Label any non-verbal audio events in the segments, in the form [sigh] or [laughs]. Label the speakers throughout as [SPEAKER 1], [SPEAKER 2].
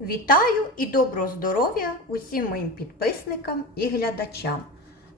[SPEAKER 1] Вітаю і доброго здоров'я усім моїм підписникам і глядачам.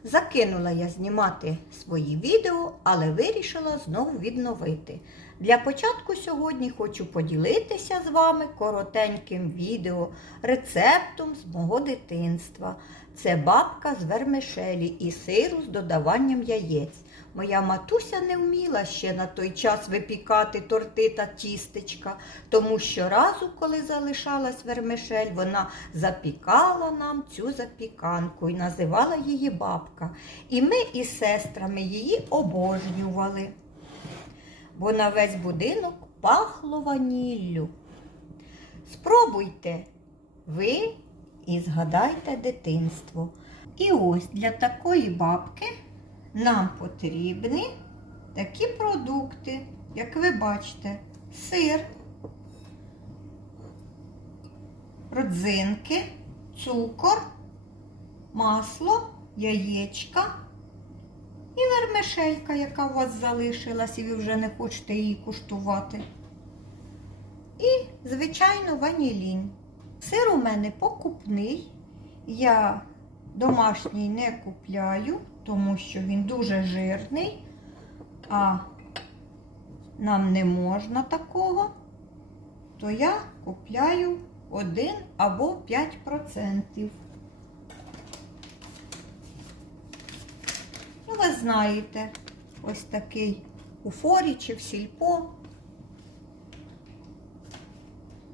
[SPEAKER 1] Закинула я знімати свої відео, але вирішила знову відновити. Для початку сьогодні хочу поділитися з вами коротеньким відео рецептом з мого дитинства. Це бабка з вермишелі і сиру з додаванням яєць. Моя матуся не вміла ще на той час випікати торти та тістечка, тому щоразу, коли залишалась вермишель, вона запікала нам цю запіканку і називала її бабка. І ми із сестрами її обожнювали, бо на весь будинок пахло ваніллю. Спробуйте ви і згадайте дитинство. І ось для такої бабки нам потрібні такі продукти, як ви бачите, сир, родзинки, цукор, масло, яєчка і вермишелька, яка у вас залишилась, і ви вже не хочете її куштувати. І, звичайно, ванілін. Сир у мене покупний. Я домашній не купляю, тому що він дуже жирний, а нам не можна такого, то я купляю 1 або 5%. Ну, ви знаєте, ось такий у форі чи в сільпо.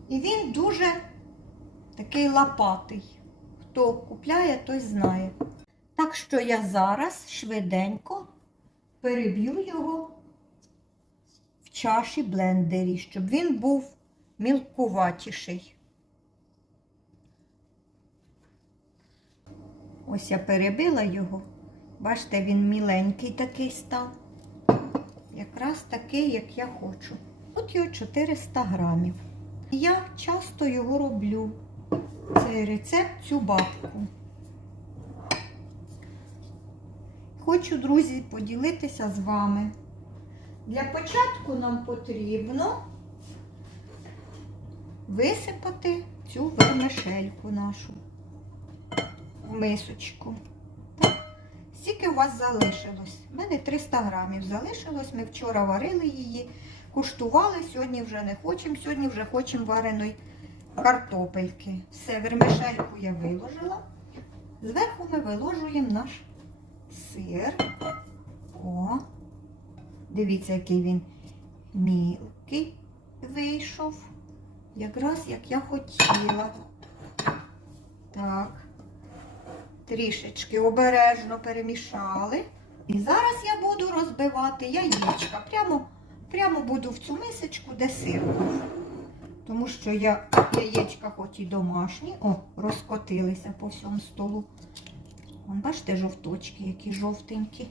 [SPEAKER 1] І він дуже такий лопатий. Хто купляє, той знає. Так що я зараз швиденько переб'ю його в чаші блендері, щоб він був мілкуватіший. Ось я перебила його. Бачите, він міленький такий став. Якраз такий, як я хочу. От його 400 грамів. Я часто його роблю. Цей рецепт цю бабку. Хочу, друзі, поділитися з вами. Для початку нам потрібно висипати цю вермишельку нашу в мисочку. Скільки у вас залишилось? У мене 300 грамів залишилось. Ми вчора варили її, куштували, сьогодні вже не хочемо, сьогодні вже хочемо вареної картопельки. Все, вермишельку я виложила. Зверху ми виложуємо наш сир. О, дивіться, який він мілкий вийшов. Якраз як я хотіла. Так. Трішечки обережно перемішали. І зараз я буду розбивати яєчка. Прямо, прямо буду в цю мисочку, де сир був. Тому що я яєчка хоч і домашні, о, розкотилися по всьому столу. Вон, бачите, жовточки, які жовтенькі.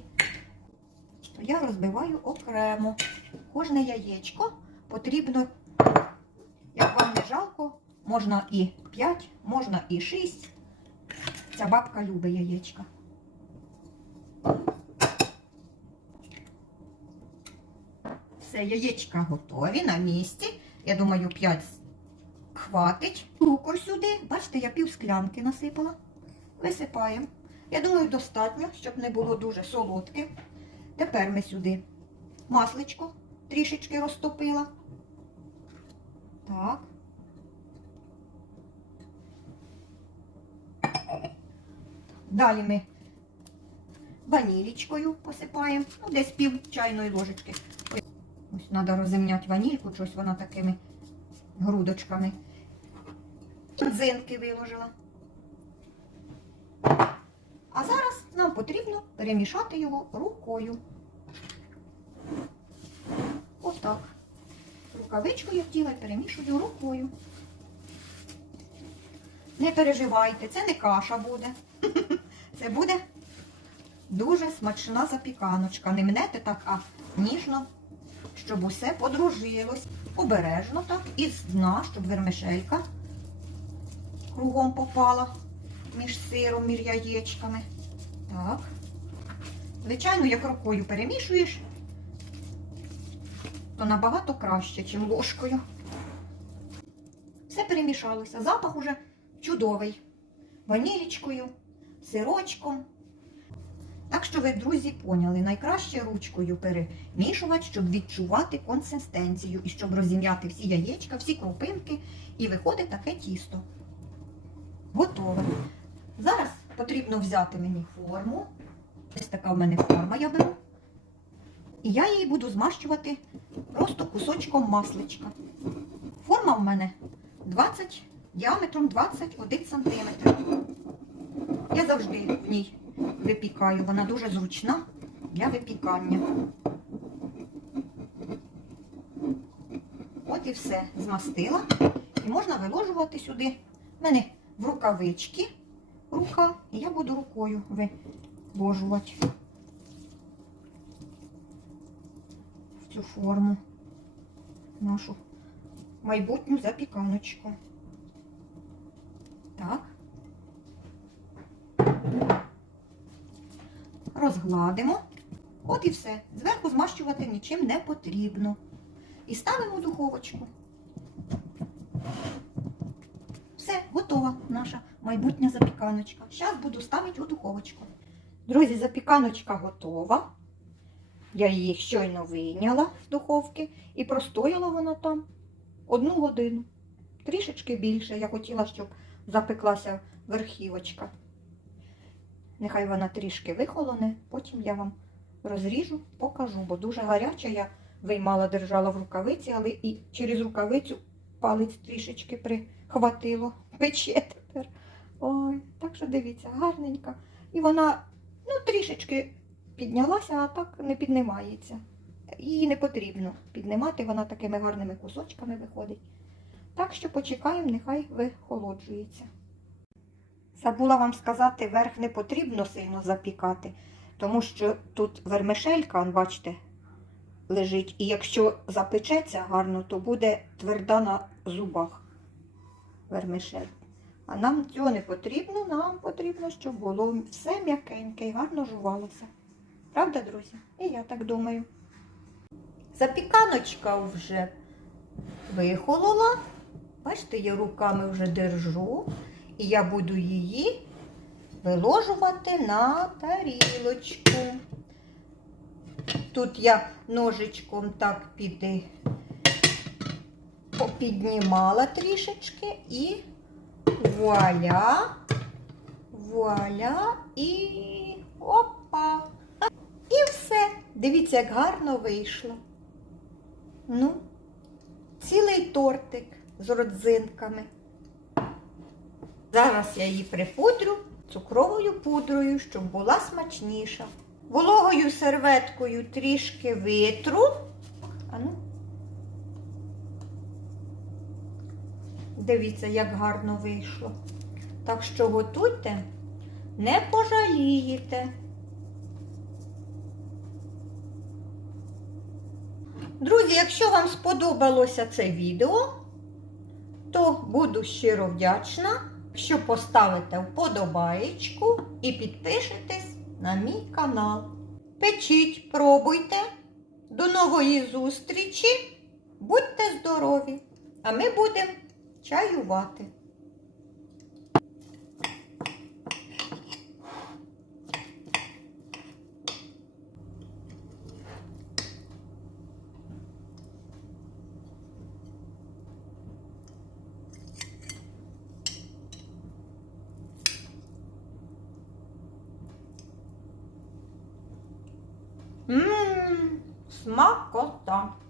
[SPEAKER 1] То я розбиваю окремо. Кожне яєчко потрібно, як вам не жалко, можна і 5, можна і 6. Ця бабка любить яєчка. Все, яєчка готові на місці. Я думаю, 5 хватить. Цукор сюди. Бачите, я пів склянки насипала. Висипаємо. Я думаю, достатньо, щоб не було дуже солодке. Тепер ми сюди масличко трішечки розтопила. Так. Далі ми ванілічкою посипаємо, ну, десь пів чайної ложечки. Ось треба розімняти ванільку, щось вона такими грудочками. Дзинки виложила. А зараз нам потрібно перемішати його рукою. Отак. Рукавичкою втіла і перемішую рукою. Не переживайте, це не каша буде. [laughs] Це буде дуже смачна запіканочка. Не мнете так, а ніжно, щоб усе подружилось. Обережно так, із дна, щоб вермишелька кругом попала між сиром, між яєчками. Так. Звичайно, як рукою перемішуєш, то набагато краще, ніж ложкою. Все перемішалося. Запах уже чудовий. Ванілічкою, сирочком. Так що ви, друзі, поняли, найкраще ручкою перемішувати, щоб відчувати консистенцію і щоб розім'яти всі яєчка, всі крупинки, і виходить таке тісто. Готове. Зараз потрібно взяти мені форму. Ось така в мене форма я беру. І я її буду змащувати просто кусочком масличка. Форма в мене 20 діаметром 21 см. Я завжди в ній випікаю. Вона дуже зручна для випікання. От і все змастила. І можна виложувати сюди. У мене в рукавички рука, і я буду рукою виложувати в цю форму нашу майбутню запіканочку. Так. Розгладимо. От і все. Зверху змащувати нічим не потрібно. І ставимо в духовочку. Все, готова наша майбутня запіканочка. Зараз буду ставити у духовочку. Друзі, запіканочка готова. Я її щойно вийняла з духовки і простояла вона там одну годину. Трішечки більше. Я хотіла, щоб запеклася верхівочка. Нехай вона трішки вихолоне, потім я вам розріжу, покажу, бо дуже гаряча я виймала, держала в рукавиці, але і через рукавицю палець трішечки прихватило. Пече тепер. Ой, так що дивіться, гарненька. І вона ну, трішечки піднялася, а так не піднімається. Її не потрібно піднімати, вона такими гарними кусочками виходить. Так що почекаємо, нехай вихолоджується. Забула вам сказати, верх не потрібно сильно запікати, тому що тут вермишелька, бачите, лежить. І якщо запечеться гарно, то буде тверда на зубах вермишель. А нам цього не потрібно, нам потрібно, щоб було все м'якеньке і гарно жувалося. Правда, друзі? І я так думаю. Запіканочка вже вихолола. Бачите, я руками вже держу. І я буду її виложувати на тарілочку. Тут я ножичком так піди, піднімала трішечки і вуаля, вуаля і опа. І все. Дивіться, як гарно вийшло. Ну, цілий тортик з родзинками. Зараз я її припудрю цукровою пудрою, щоб була смачніша. Вологою серветкою трішки витру. Ану. Дивіться, як гарно вийшло. Так що готуйте, не пожалієте. Друзі, якщо вам сподобалося це відео, то буду щиро вдячна, якщо поставите вподобаєчку і підпишетесь на мій канал. Печіть, пробуйте. До нової зустрічі. Будьте здорові! А ми будемо чаювати. Ммм, смакота.